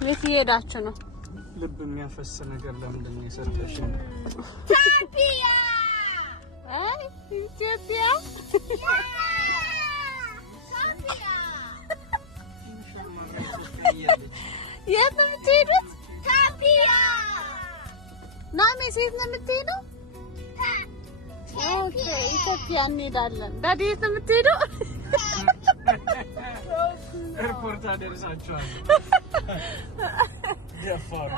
የት እየሄዳችሁ ነው? ልብ የሚያፈስ ነገር ለምንድን ነው የሰጠሽኝ? ኢትዮጵያ ኢትዮጵያ የት ነው የምትሄዱት? ኢትዮጵያ ናሜ ሴት ነው የምትሄደው? ኦኬ ኢትዮጵያ እንሄዳለን። ዳዲ የት ነው የምትሄደው? ኤርፖርት አደርሳችኋል። ደፋር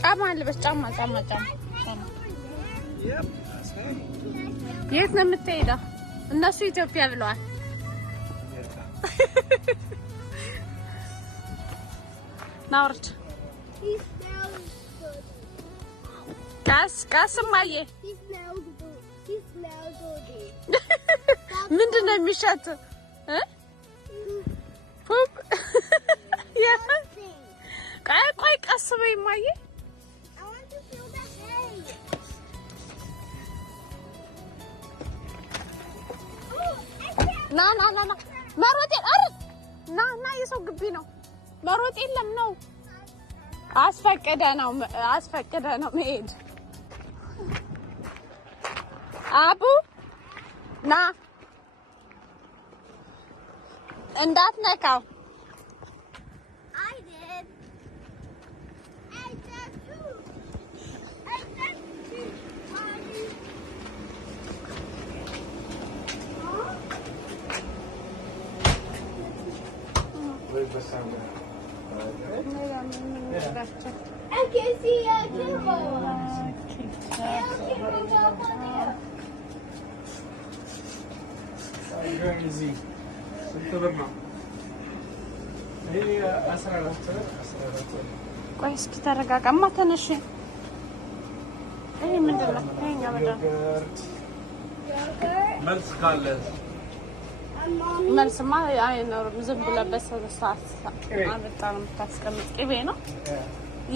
ጫማ ልበስ። ጫማ የት ነው የምትሄደው? እነሱ ኢትዮጵያ ብለዋል። ናውርድ ቀስ ማየ ምንድን ነው የሚሸት? ቆይ ቀስ በይ ማየ። ና መሮጥ ና የሰው ግቢ ነው። መሮጥ የለም ነው። አስፈቅደ ነው መሄድ። አቡ ና እንዳትነካው። I can see a Kimbo. easy. ቆይ እስኪ ተረጋጋማ። ተነሽ። ይሄ ምንድን ነው? ይሄኛው ምንድን ነው? መልስ ካለ መልስማ አይኖርም። ዝም ብለህ በሰዓት አመጣ ነው የምታስቀምጥ። ቅቤ ነው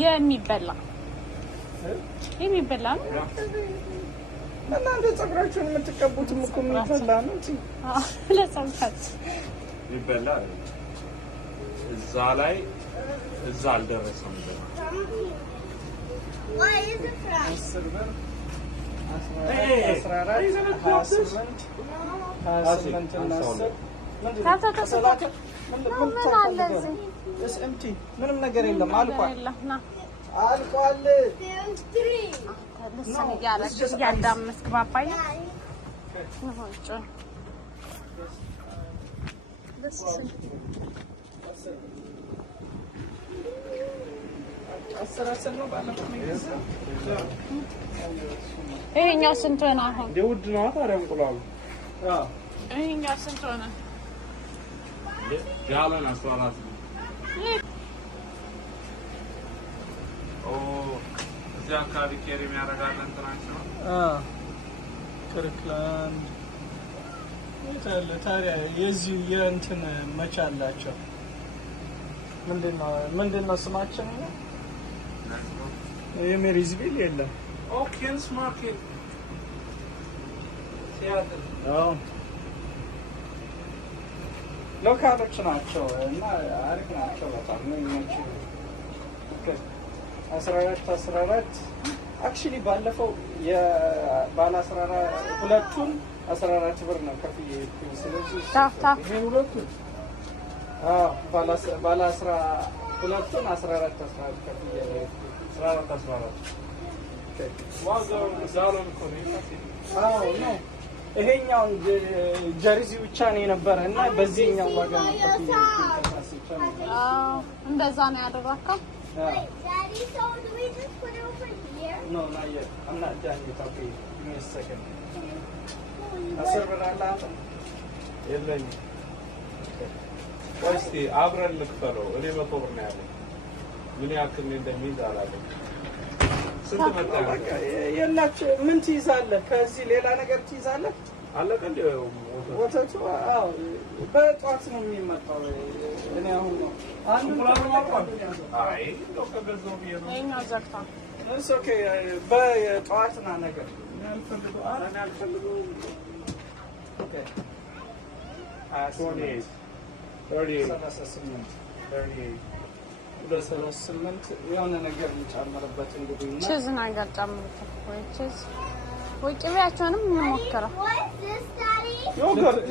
የሚበላ ነው። እናንተ ፀጉራችሁን የምትቀቡትም እኮ የሚበላ ነው እንጂ ለሰምታት ይበላ እዛ ላይ እዛ አልደረሰም። Why is it from? ምንም ነገር የለም። አልቋል። እያዳመስክ ባባዬ ይሄኛው ስንት ሆነ? አሁን ውድ ነው ታዲያ እንቁላሉ። ይሄኛው ስንት ሆነ? ጋለን 14 ነው። እዚያ አካባቢ ኬሪ የሚያደርጋለን እንትናቸው ክርክላንድ ታዲያ የዚህ የእንትን መቻ አላቸው። ምንድነው ስማቸው? የሜሪዝቪል የለም። ኬንስ ማርኬት ሲያትል ሎካሎች ናቸው እና አሪፍ ናቸው በጣም ነው የሚመቸው። 14 አክቹሊ ባለፈው የባለ 14 ሁለቱን 14 ብር ነው ከፍዬ። ስለዚህ ይሄ ሁለቱን ባለ 12ቱን 14 ከፍዬ 14 ዋጋው ዛሎን ኮኔታ ነው። ይሄኛው ጀርዚ ብቻ ነው የነበረ እና በዚህኛው ዋጋ ነው ከፍዬ። እንደዛ ነው ያደረከው? Wait, Daddy, so do we just put it over here? No, not yet. I'm not done yet. Okay, give me a second. Asar berala. የለኝም። ቆይ እስኪ አብረን ልክፈለው። እኔ 100 ብር ነው ያለኝ። ምን ያክል እንደሚይዝ አላውቅም። የላችሁ ምን ትይዛለህ? ከዚህ ሌላ ነገር ትይዛለህ? አለቀ እንደ ወተቱ አዎ፣ በጧት ነው የሚመጣው። እኔ አሁን ነው አንዱ አይ ነው ከገዛው ብዬ ነው። ይሄኛው ዘግታ እሱ ኦኬ። በጧት ና ነገር ያልፈልጉ አረን ያልፈልጉ ኦኬ 38 የሆነ ነገር እንጨምርበት እንግዲህ እና ቺዝ ነገር ጨምሩት ወይ ቺዝ ወይ ቅቤያቸውንም እንሞክረው። What's this, Daddy?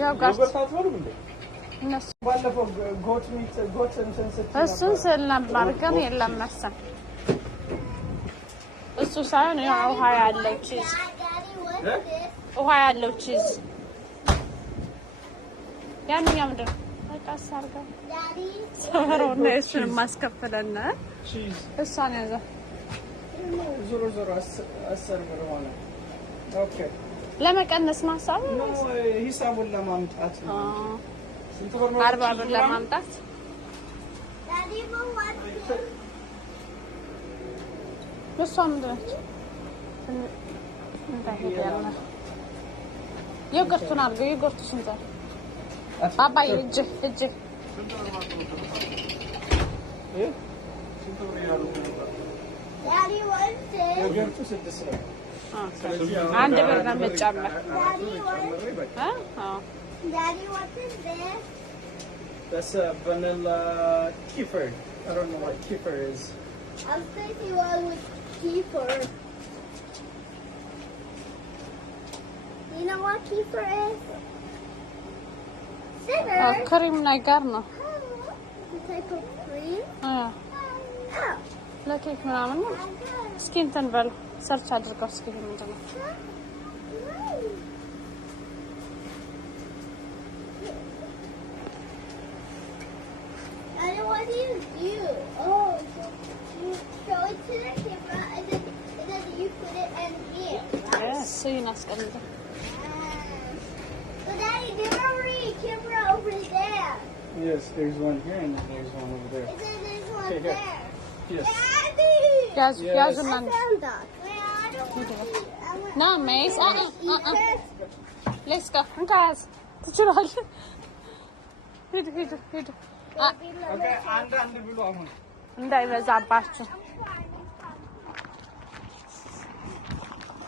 ዮገርት አትበሉም እንዴ? እነሱ ባለፈው ጎት እንትን ስትይ እሱን ስል ነበር ግን የለም መሰል እሱ ሳይሆን ያው ውሃ ያለው ቺዝ Daddy, what's this? ውሃ ያለው ቺዝ ያንኛው ምንድን ነው? በቃ አሳርጋ Daddy, ሰበረውና እሱን ማስከፈለና ቺዝ እሷን ያዘ ዞሮ 10 ብር ሆነ። ኦኬ ለመቀነስ ማሳብ ነው ሂሳቡን ለማምጣት ነው። ስንት ብር ነው? 40 ብር ለማምጣት Daddy, but what's this? እሷ ምንድን ነች? እንዳይሄድ ያለ ዮገርቱን አድርገው ዮገርቱ ስንት ነው? አባዬ እጅ ስንት ብር ያሉ ነበር? Daddy, what's this? ዮገርቱ 6 ነው። አንድ ብር ነው የምጨምር Daddy, what's Daddy, what is this? That's a vanilla kefir. I don't know what kefir is. I'm thinking one with kefir. You know what kefir is? Sugar. ክሪም ነገር ነው The type of cream. አዎ Oh. ለኬክ ምናምን ነው እስኪ እንትን በሉ ሰርች አድርገው እስኪ ምንድን ነው I don't want you to do. Oh, so you show it to the camera and then you put it in here. እሱ ይናስቀምጥ But Daddy, there's already a camera over there. Yes, there's one here and then there's one over there. And then there's one Okay, here. there. Yes. Daddy! ያዙ Yes. ያዙና I found that. Wait, I don't want to eat. I want ና ሜስ eat this. ሌትስ ጎ እንካዝ ትችላለህ ሂዱ ሂዱ ሂዱ Okay, አንዳንድ ብሎ አሁን እንዳይበዛባችሁ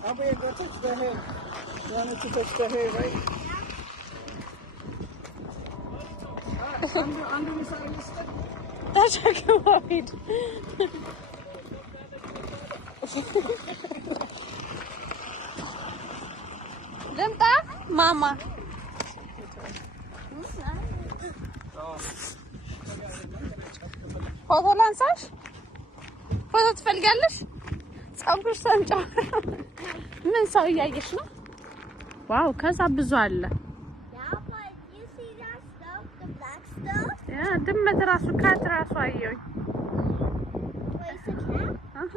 Abba, you go touch the hair. You wanted to touch the hair, right? አንዱ ምሳሌ ልስጥህ? ተሸክመው ሂድ ልምጣ ማማ ፎቶ ላንሳሽ ፎቶ ትፈልጋለሽ ፀጉር ሰንጫ ምን ሰው እያየሽ ነው ዋው ከዛ ብዙ አለ Yeah, but you see that stuff, the black stuff? ያ ድመት ራሱ ካት ራሱ አየሁኝ Wait, it's a cat? አሃ